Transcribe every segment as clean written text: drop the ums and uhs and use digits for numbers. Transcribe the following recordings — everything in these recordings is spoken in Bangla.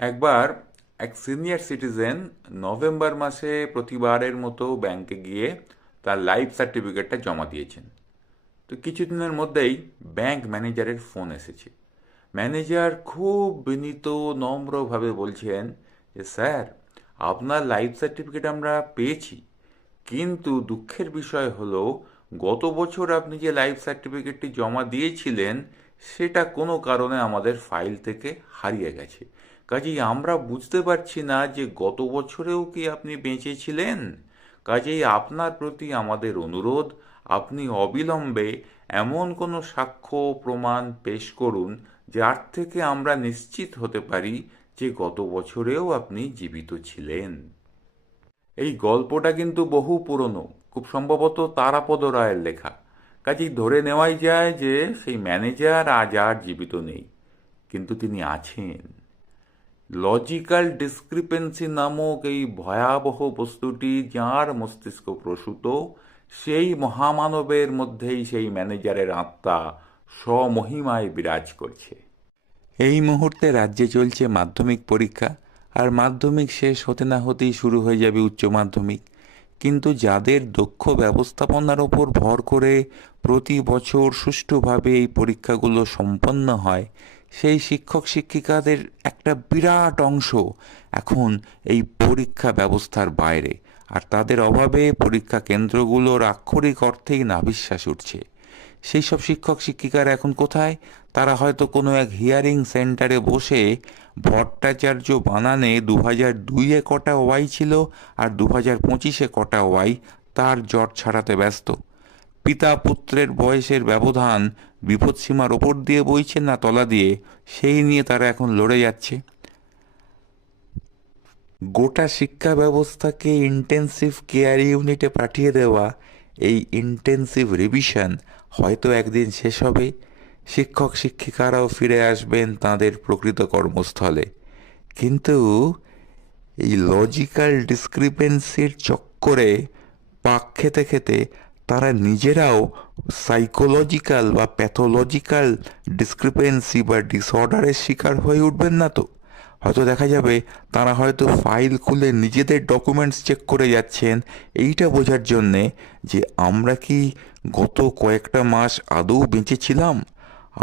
একবার এক সিনিয়র সিটিজেন নভেম্বর মাসে প্রতিবারের মতো ব্যাংকে গিয়ে তার লাইফ সার্টিফিকেটটা জমা দিয়েছেন। তো কিছুদিনের মধ্যেই ব্যাংক ম্যানেজারের ফোন এসেছে। ম্যানেজার খুব বিনীত নম্রভাবে বলছেন যে স্যার, আপনার লাইফ সার্টিফিকেট আমরা পেয়েছি, কিন্তু দুঃখের বিষয় হলো গত বছর আপনি যে লাইফ সার্টিফিকেটটি জমা দিয়েছিলেন সেটা কোনো কারণে আমাদের ফাইল থেকে হারিয়ে গেছে। কাজেই আমরা বুঝতে পারছি না যে গত বছরেও কি আপনি বেঁচে ছিলেন। কাজেই আপনার প্রতি আমাদের অনুরোধ, আপনি অবিলম্বে এমন কোনো সাক্ষ্য প্রমাণ পেশ করুন যার থেকে আমরা নিশ্চিত হতে পারি যে গত বছরেও আপনি জীবিত ছিলেন। এই গল্পটা কিন্তু বহু পুরনো, খুব সম্ভবত তারাপদ রায়ের লেখা। কাজেই ধরে নেওয়াই যায় যে সেই ম্যানেজার আজ আর জীবিত নেই, কিন্তু তিনি আছেন। লজিক্যাল ডিসক্রিপেন্সি নামক এই ভয়াবহ বস্তুটি যাঁর মস্তিষ্ক প্রসূত, সেই মহামানবের মধ্যেই সেই ম্যানেজারের আত্মা স্বমহিমায় বিরাজ করছে। এই মুহূর্তে রাজ্যে চলছে মাধ্যমিক পরীক্ষা, আর মাধ্যমিক শেষ হতে না হতেই শুরু হয়ে যাবে উচ্চ মাধ্যমিক। কিন্তু যাদের দক্ষ ব্যবস্থাপনার ওপর ভর করে প্রতি বছর সুষ্ঠুভাবে এই পরীক্ষাগুলো সম্পন্ন হয়, সেই শিক্ষক শিক্ষিকাদের একটা বিরাট অংশ এখন এই পরীক্ষা ব্যবস্থার বাইরে, আর তাদের অভাবে পরীক্ষা কেন্দ্রগুলোর আক্ষরিক অর্থেই নাভিশ্বাস উঠছে। সেই সব শিক্ষক শিক্ষিকারা এখন কোথায়? তারা হয়তো কোনো এক হিয়ারিং সেন্টারে বসে ভট্টাচার্য বানানে 2002-এ কটা ওয়াই ছিল আর 2025-এ কটা ওয়াই তার জট ছাড়াতে ব্যস্ত। পিতা পুত্রের বয়সের ব্যবধান বিপদসীমার ওপর দিয়ে বইছে না তলা দিয়ে, সেই নিয়ে তারা এখন লড়ে যাচ্ছে। গোটা শিক্ষা ব্যবস্থাকে ইন্টেন্সিভ কেয়ার ইউনিটে পাঠিয়ে দেওয়া এই ইন্টেন্সিভ রিভিশন হয়তো একদিন শেষ হবে। শিক্ষক শিক্ষিকারাও ফিরে আসবেন তাদের প্রকৃত কর্মস্থলে। কিন্তু এই লজিক্যাল ডিসক্রিপেন্সির চক্করে পাক খেতে খেতে তারা নিজেরাও সাইকোলজিক্যাল বা প্যাথোলজিক্যাল ডিসক্রিপেন্সি বা ডিসঅর্ডারের শিকার হয়ে উঠবেন না তো? হয়তো দেখা যাবে তারা হয়তো ফাইল খুলে নিজেদের ডকুমেন্টস চেক করে যাচ্ছেন এইটা বোঝার জন্যে যে আমরা কি গত কয়েকটা মাস আদৌ বেঁচেছিলাম,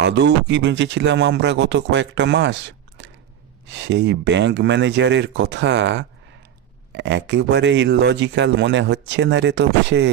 আদৌ কি বেঁচেছিলাম আমরা গত কয়েকটা মাস। সেই ব্যাংক ম্যানেজারের কথা একেবারে ইললজিক্যাল মনে হচ্ছে না রে তোপসে।